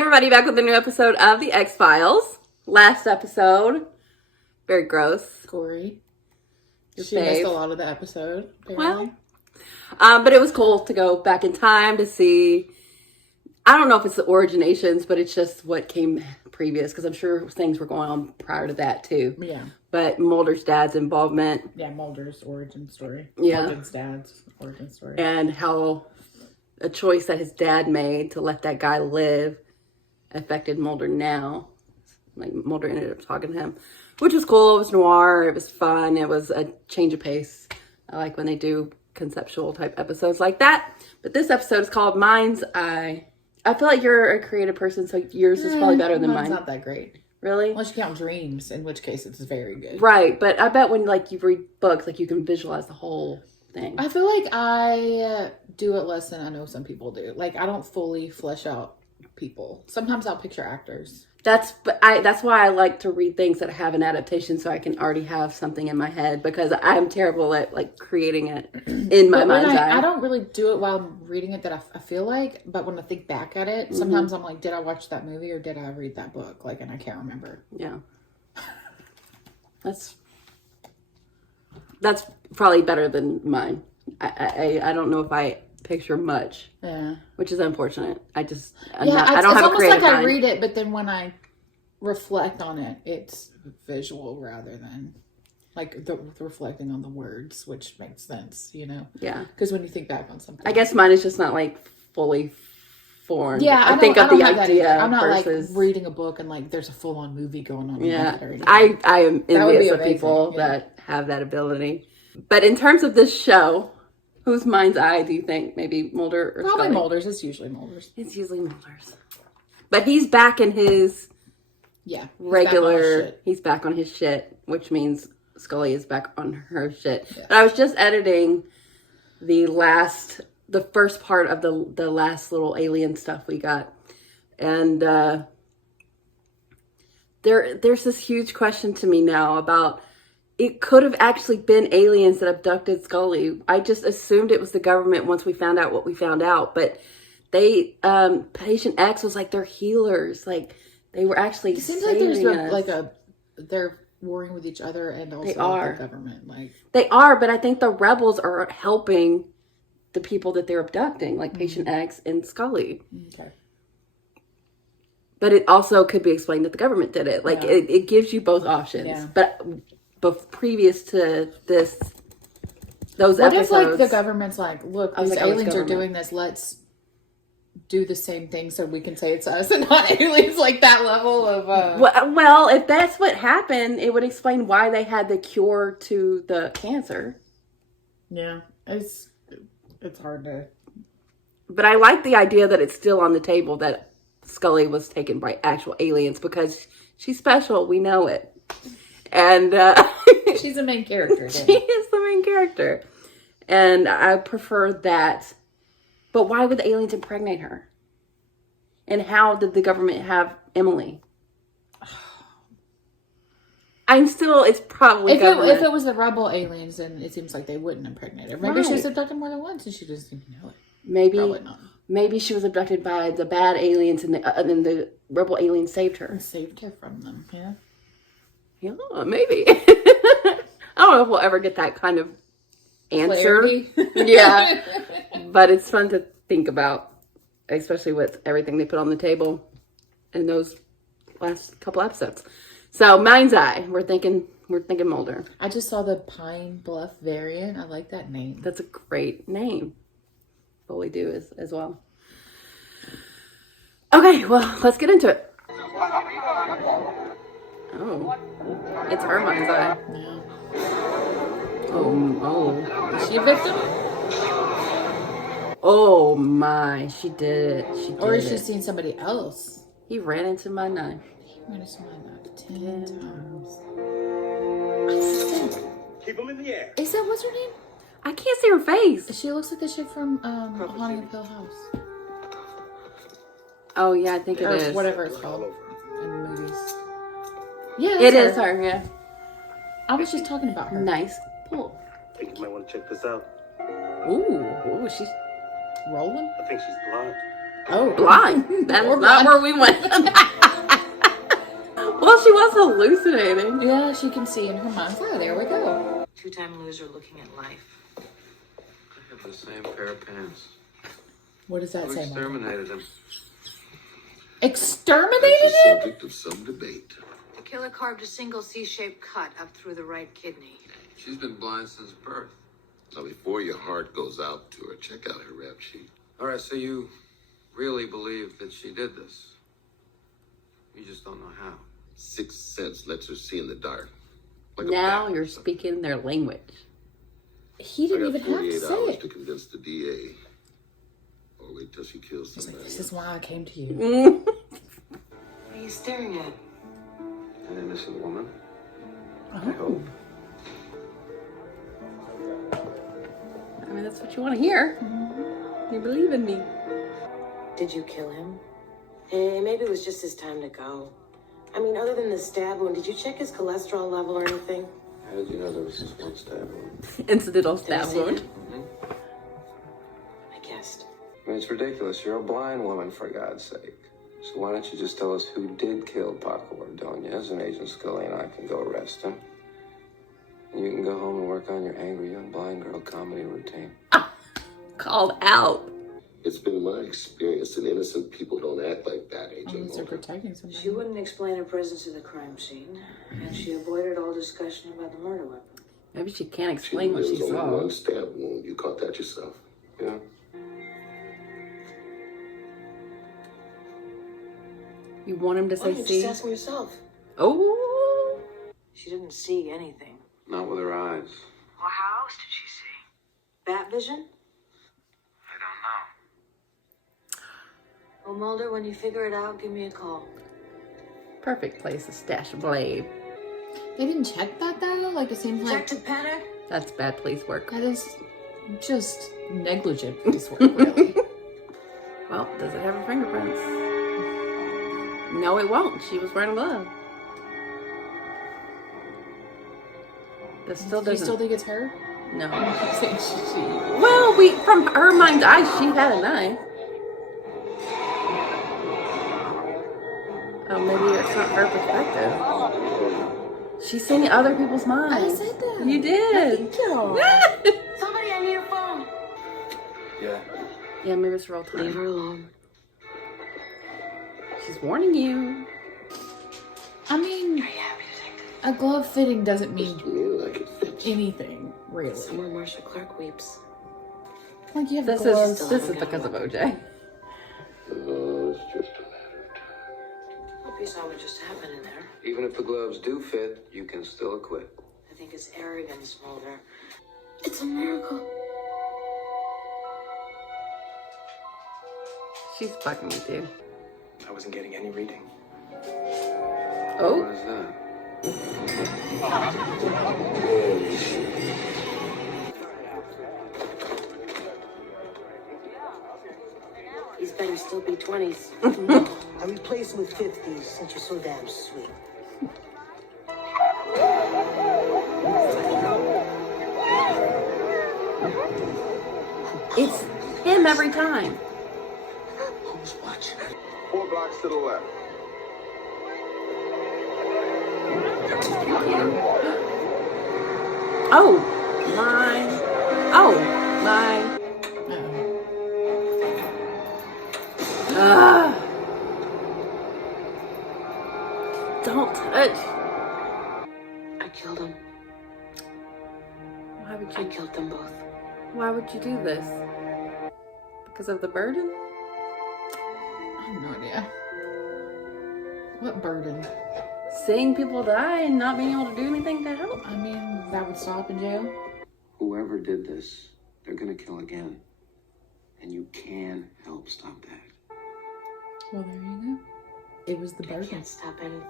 everybody, back with a new episode of The X-Files. Last episode, very gross. Gory. Your She fave. missed a lot of the episode. Apparently. Well, but it was cool to go back in time to see, I don't know if it's the originations, but it's just what came previous, because I'm sure things were going on prior to that too. Yeah. But Mulder's dad's involvement. Yeah, Mulder's origin story. Yeah. Mulder's dad's origin story. And how a choice that his dad made to let that guy live affected Mulder now. Like, Mulder ended up talking to him, which was cool. It was noir. It was fun. It was a change of pace. I like when they do conceptual type episodes like that. But this episode is called Mind's Eye. I feel like you're a creative person, so yours is probably better than mine. It's not that great. Really? Unless you count dreams, in which case it's very good. Right, but I bet when like you read books, like you can visualize the whole thing. I feel like I do it less than I know some people do. Like, I don't fully flesh out people. Sometimes I'll picture actors. That's why I like to read things that have an adaptation, so I can already have something in my head, because I'm terrible at like creating it in my mind's eye. I don't really do it while I'm reading it that I feel like, but when I think back at it, sometimes I'm like, did I watch that movie or did I read that book? Like, and I can't remember. Yeah. That's probably better than mine. I don't know if I picture much. Yeah. Which is unfortunate. I don't It's have a almost creative like I mind. read it, but then when I reflect on it, it's visual rather than like the reflecting on the words, which makes sense, you know? Yeah. Because when you think back on something, I guess mine is just not like fully formed. yeah, I think of don't the have that idea either. I'm not versus like reading a book and like there's a full on movie going on. Yeah, Or anything. I am That would be envious of amazing, people yeah. that have that ability. But in terms of this show, whose mind's eye do you think? Maybe Mulder or Probably Scully? Mulder's. It's usually Mulder's. It's usually Mulder's. But he's back in his Yeah, he's back on his shit, which means Scully is back on her shit. Yeah. But I was just editing the first part of the last little alien stuff we got. And there's this huge question to me now about, it could have actually been aliens that abducted Scully. I just assumed it was the government once we found out what we found out. But they, Patient X was like, they're healers. Like, they were actually It seems like there's us. they're warring with each other and also They are. the government. Like, They are, but I think the rebels are helping the people that they're abducting, like Patient X and Scully. okay. But it also could be explained that the government did it. Like, Yeah. it gives you both options. Yeah. But previous to those What episodes... if like the government's like, look, I was these like, oh, it's aliens are government. doing this, let's do the same thing so we can say it's us and not aliens, like that level of Well, if that's what happened, it would explain why they had the cure to the cancer. yeah, it's hard to. But I like the idea that it's still on the table that Scully was taken by actual aliens, because she's special. We know it. And She's the main character. she is the main character. And I prefer that. But why would the aliens impregnate her? And how did the government have Emily? It's probably government. If it was the rebel aliens, then it seems like they wouldn't impregnate her. Maybe she was abducted more than once and she doesn't even know it. Probably not. Maybe she was abducted by the bad aliens and then the rebel aliens saved her. And saved her from them. Yeah. Yeah, maybe. I don't know if we'll ever get that kind of answer. Clarity. Yeah. But it's fun to think about, especially with everything they put on the table in those last couple episodes. So, Mind's Eye. We're thinking Mulder. I just saw the Pine Bluff variant. I like that name. That's a great name. What we do as well. Okay, well, let's get into it. Oh, it's her Mind's Eye. Yeah. Oh. Is she a victim? Oh my, she did it. She did Or is it. she seeing somebody else? He ran into my knife. He ran into my knife 10 times. Keep them in the air. Is that, what's her name? I can't see her face. She looks like the chick from Haunting of Hill House. Oh yeah, I think it Or is. whatever it's All called over. in the movies. Yeah, It is her, yeah. I was just talking about her. Nice pull. I think you might want to check this out. Ooh, she's Rolling? I think she's blind. Oh, blind. That is Or not blind. where we went. Well, she was hallucinating. Yeah, she can see in her mind's eye. There we go. Two-time loser looking at life. I have the same pair of pants. What does that Who say, Mom? exterminated them? Exterminated That's the it? subject of some debate. The killer carved a single C-shaped cut up through the right kidney. She's been blind since birth. Now, before your heart goes out to her, check out her rap sheet. All right, so you really believe that she did this? You just don't know how. Sixth sense lets her see in the dark. Like a Now bat. you're speaking their language. He I didn't got even have to 48 say hours it. to convince the DA. Or wait till she kills He's like, somebody. this is why I came to you. What are you staring at? An innocent woman. Oh. I hope. I mean, that's what you want to hear. You believe in me. Did you kill him? Hey, maybe it was just his time to go. I mean, other than the stab wound, did you check his cholesterol level or anything? How did you know there was just one stab wound? Incidental stab Have you seen wound. it? I guessed. I mean, it's ridiculous. You're a blind woman, for God's sake. So why don't you just tell us who did kill Paco Ordonez, and Agent Scully and I can go arrest him. And you can go home and work on your angry young blind girl comedy routine. Called out. It's been my experience that innocent people don't act like that, Agent Unless they're Mulder. protecting somebody. She wouldn't explain her presence at the crime scene, and she avoided all discussion about the murder weapon. Maybe she can't She explain knew what there she was only saw. one stab wound. You caught that yourself. Yeah? You want him to Why say don't you see? just ask him yourself? Oh. She didn't see anything. Not with her eyes. Well, how else did she see? Bat vision? I don't know. Well, Mulder, when you figure it out, give me a call. Perfect place to stash a blade. They didn't check that though? Like, it seems like Detective Panic? That's bad police work. that is just negligent police work, really. Well, does it have her fingerprints? No, it won't. She was wearing a glove. That still Do you doesn't. still think it's her? No. I'm saying she. Well, from her mind's eye, she had a knife. Oh, maybe it's not her perspective. She's seeing other people's minds. I said that. You did. Somebody, I need a phone. Yeah. Yeah, maybe it's real Leave time. her alone. She's warning you. I mean, Are you happy, Detective? a glove fitting doesn't mean To me, like it fits. anything, really. Somewhere Marcia Clark weeps. Like, you have This gloves. is because of OJ. Oh, it's just a matter of time. Hope you saw what just happened in there. Even if the gloves do fit, you can still acquit. I think it's arrogance, Mulder. It's a miracle. She's fucking with you. I wasn't getting any reading. Oh, What is that? These better still be 20s. I replaced them with 50s since you're so damn sweet. it's him every time. Who's watching? 4 blocks to the left. Oh, mine. Oh, mine. Uh-oh. Ugh. Don't touch. I killed them. Why would I you? killed them both. Why would you do this? Because of the burden? I have no idea. What burden? Seeing people die and not being able to do anything to help? I mean, that would stop in jail. Whoever did this, they're gonna kill again. And you can help stop that. Well, there you go. It was the I burden. can't stop anything.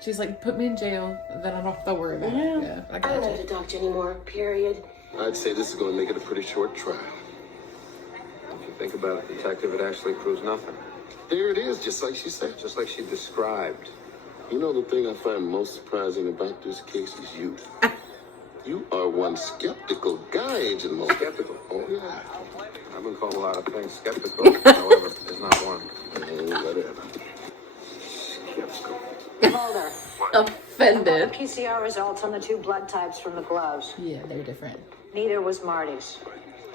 She's like, put me in jail, then I don't have to worry about it. Yeah, I I got don't you. have to talk to you anymore, period. I'd say this is going to make it a pretty short trial. If you think about it, detective, it actually proves nothing. There it is, just like she said. Just like she described. You know, the thing I find most surprising about this case is youth. You are one skeptical guy, Agent Mulder. Skeptical. Oh, yeah. I've been called a lot of things skeptical. However, it's not one. Oh, whatever. Skeptical. Mulder, Offended. PCR results on the 2 blood types from the gloves. Yeah, they're different. Neither was Marty's.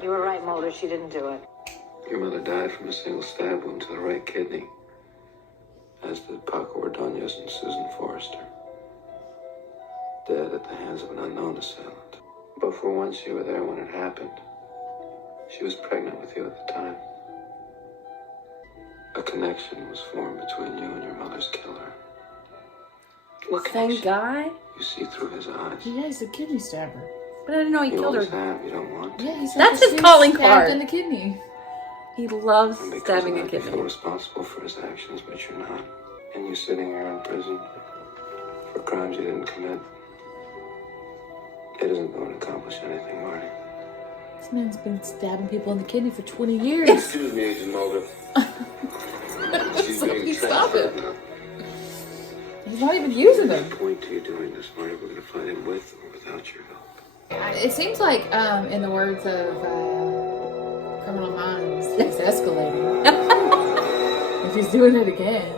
You were right, Mulder. She didn't do it. Your mother died from a single stab wound to the right kidney, as did Paco Ordonez and Susan Forrester. Dead at the hands of an unknown assailant. But for once, you were there when it happened. She was pregnant with you at the time. A connection was formed between you and your mother's killer. What Same connection? guy? You see through his eyes. Yeah, he's a kidney stabber. But I didn't know he You killed always her. have, you don't want. Yeah, he's That's his calling card. in the kidney. He loves And because stabbing of a that, you feel kidney. responsible for his actions, but you're not. And you sitting here in prison for crimes you didn't commit. It isn't going to accomplish anything, Marty. This man's been stabbing people in the kidney for 20 years. Excuse me, Agent Mulder. She's Somebody being stop transferred it. now. He's not even using them. What point to you doing this, Marty? We're going to fight him with or without your help. It seems like, in the words of Criminal Minds, it's escalating. If he's doing it again.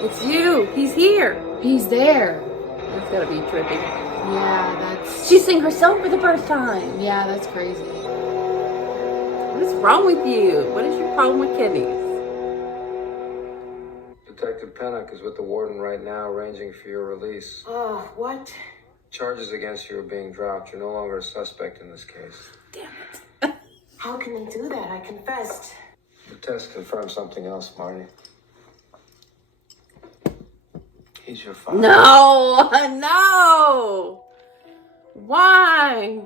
It's you. He's here. He's there. That's gotta be trippy. Yeah, that's... She's seeing herself for the first time. Yeah, that's crazy. What is wrong with you? What is your problem with kidneys? Detective Pennock is with the warden right now, arranging for your release. Oh, what? Charges against you are being dropped. You're no longer a suspect in this case. Damn it. How can they do that? I confessed. The test confirms something else, Marty. He's your father. No, no. Why?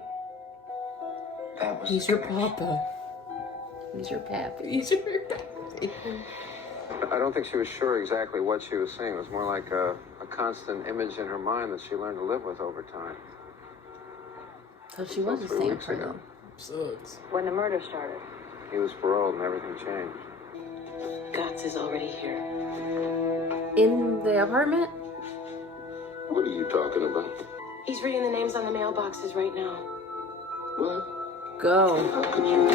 That was He's the your connection. papa. He's your pappy. He's your pappy. I don't think she was sure exactly what she was seeing. It was more like a constant image in her mind that she learned to live with over time. So she was the 3 same weeks ago. person. Sucks. When the murder started. He was paroled and everything changed. Gotts is already here. In the apartment? What are you talking about? He's reading the names on the mailboxes right now. What? Go. How could you?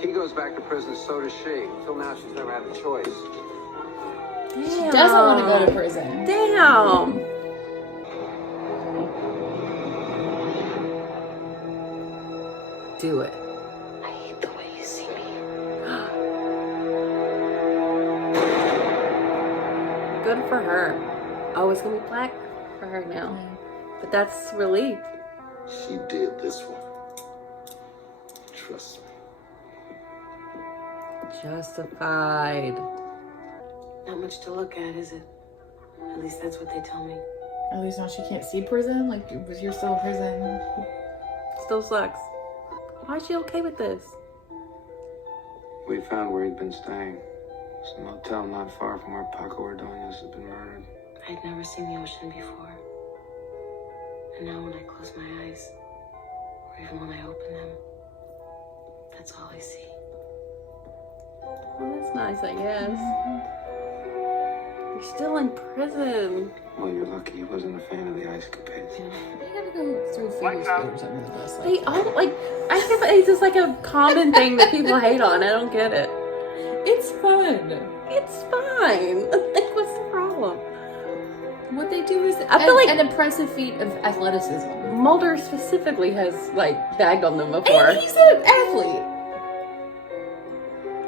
He goes back to prison, so does she. Until now, she's never had a choice. Damn. Doesn't want to go to prison. Damn. Do it. I hate the way you see me. Good for her. Oh, it's gonna be black for her now. But that's relief. She did this one. Trust me. Justified. Not much to look at, is it? At least that's what they tell me. At least now she can't see prison. Like, you're still in prison. Still sucks. Why is she okay with this? We found where he'd been staying. It's a motel not far from where Paco Ordonez had been murdered. I'd never seen the ocean before. And now when I close my eyes, or even when I open them, that's all I see. Well, that's nice, I guess. You're still in prison. Well, you're lucky he wasn't a fan of the ice capades. You gotta go through figure skate or something like this. They all, like, I guess it's just like a common thing that people hate on. I don't get it. It's fun. It's fine. Like, what's the problem? What they do is I feel like- an impressive feat of athleticism. Mulder specifically has, like, bagged on them before. And he's an athlete.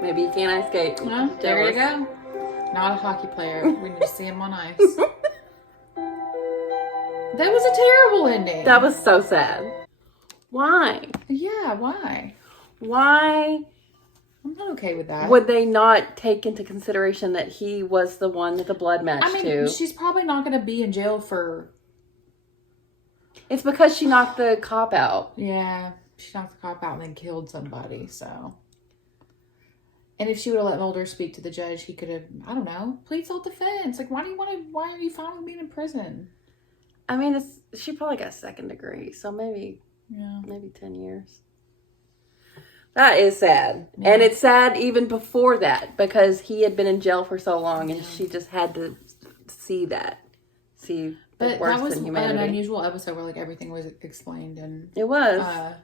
Maybe he can't ice skate. Well, there you Jealous. go. Not a hockey player. We need to see him on ice. That was a terrible ending. That was so sad. Why? Yeah, why? Why I'm not okay with that. would they not take into consideration that he was the one that the blood matched I mean, to? she's probably not going to be in jail for... It's because she knocked the cop out. Yeah, she knocked the cop out and then killed somebody, so... And if she would have let Mulder speak to the judge, he could have, I don't know, plead self-defense. Like, why are you fine with being in prison? I mean, she probably got second degree, so maybe Yeah. 10 years. That is sad. Yeah. And it's sad even before that because he had been in jail for so long and she just had to see that. See the But worst that was in an humanity. unusual episode where like everything was explained and It was.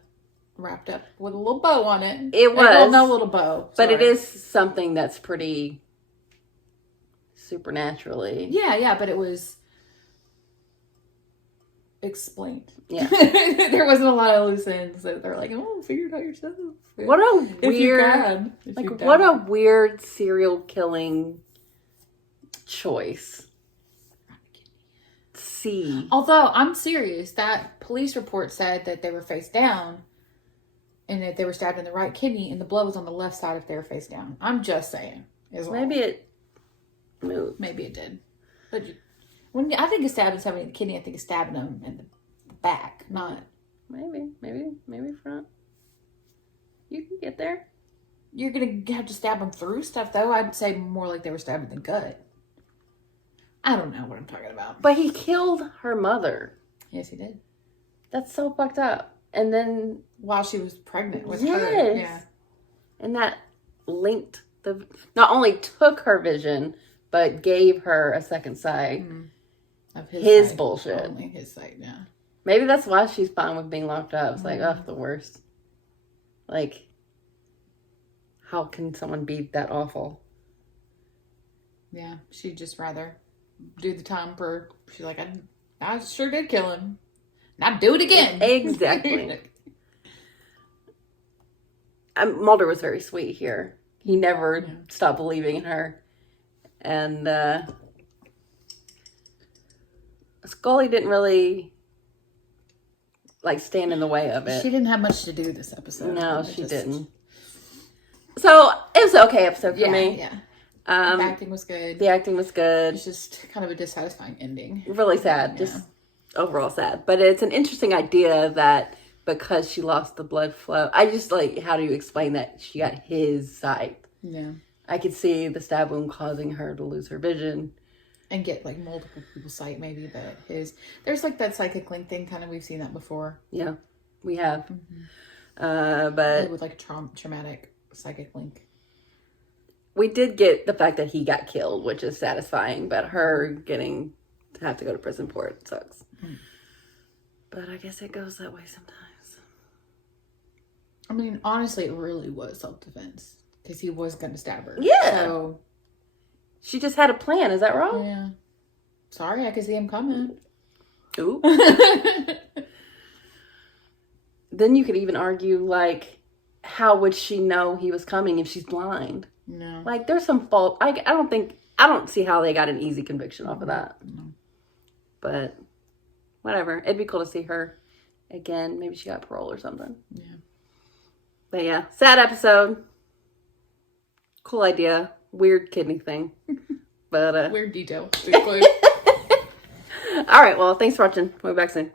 wrapped up with a little bow on it. It Well, was. no little bow. But it sorry. is something that's pretty supernaturally. Yeah, but it was explained. Yeah. There wasn't a lot of loose ends that they're like, oh, figure it out yourself. What a If you weird, can. If like you what a don't. weird serial killing choice. C. Although I'm serious, that police report said that they were face down, and that they were stabbed in the right kidney, and the blood was on the left side if they were face down. I'm just saying. Is all. Maybe it moved. Maybe it did. But when I think of stabbing somebody in the kidney, I think of stabbing them in the back, not. Maybe front. You can get there. You're gonna have to stab them through stuff, though. I'd say more like they were stabbed in the gut. I don't know what I'm talking about. But he killed her mother. Yes, he did. That's so fucked up. And then While she was pregnant with her. yes. Yeah. And that linked the not only took her vision, but gave her a second sight. Of His side. bullshit. Only his side, yeah. Maybe that's why she's fine with being locked up. It's like, oh, the worst. Like, how can someone be that awful? Yeah, she'd just rather do the time for. She's like, I sure did kill him. Now do it again. Exactly. Mulder was very sweet here. He never stopped believing in her. And Scully didn't really like stand in the way of it. She didn't have much to do this episode. No, It she just- didn't. So it was an okay episode for Yeah, me. yeah. The The acting was good. acting was good. It's just kind of a dissatisfying ending. Really sad. Just overall sad. But it's an interesting idea that because she lost the blood flow, I just like, how do you explain that she got his sight? Yeah. I could see the stab wound causing her to lose her vision. And get like multiple people's sight, maybe, but there's like that psychic link thing, kind of, we've seen that before. Yeah, we have. But With like a traumatic psychic link. we did get the fact that he got killed, which is satisfying, but her getting to have to go to prison for it sucks. But I guess it goes that way sometimes. I mean, honestly, it really was self-defense. Because he was going to stab her. Yeah. So, She just had a plan, is that wrong? yeah. Sorry, I could see him coming. Ooh. Then you could even argue, like, how would she know he was coming if she's blind? No. Like, there's some fault. I don't see how they got an easy conviction off of that. But whatever. It'd be cool to see her again. Maybe she got parole or something. Yeah. But yeah, sad episode. Cool idea. Weird kidney thing. But Weird detail. all right, well, thanks for watching. We'll be back soon.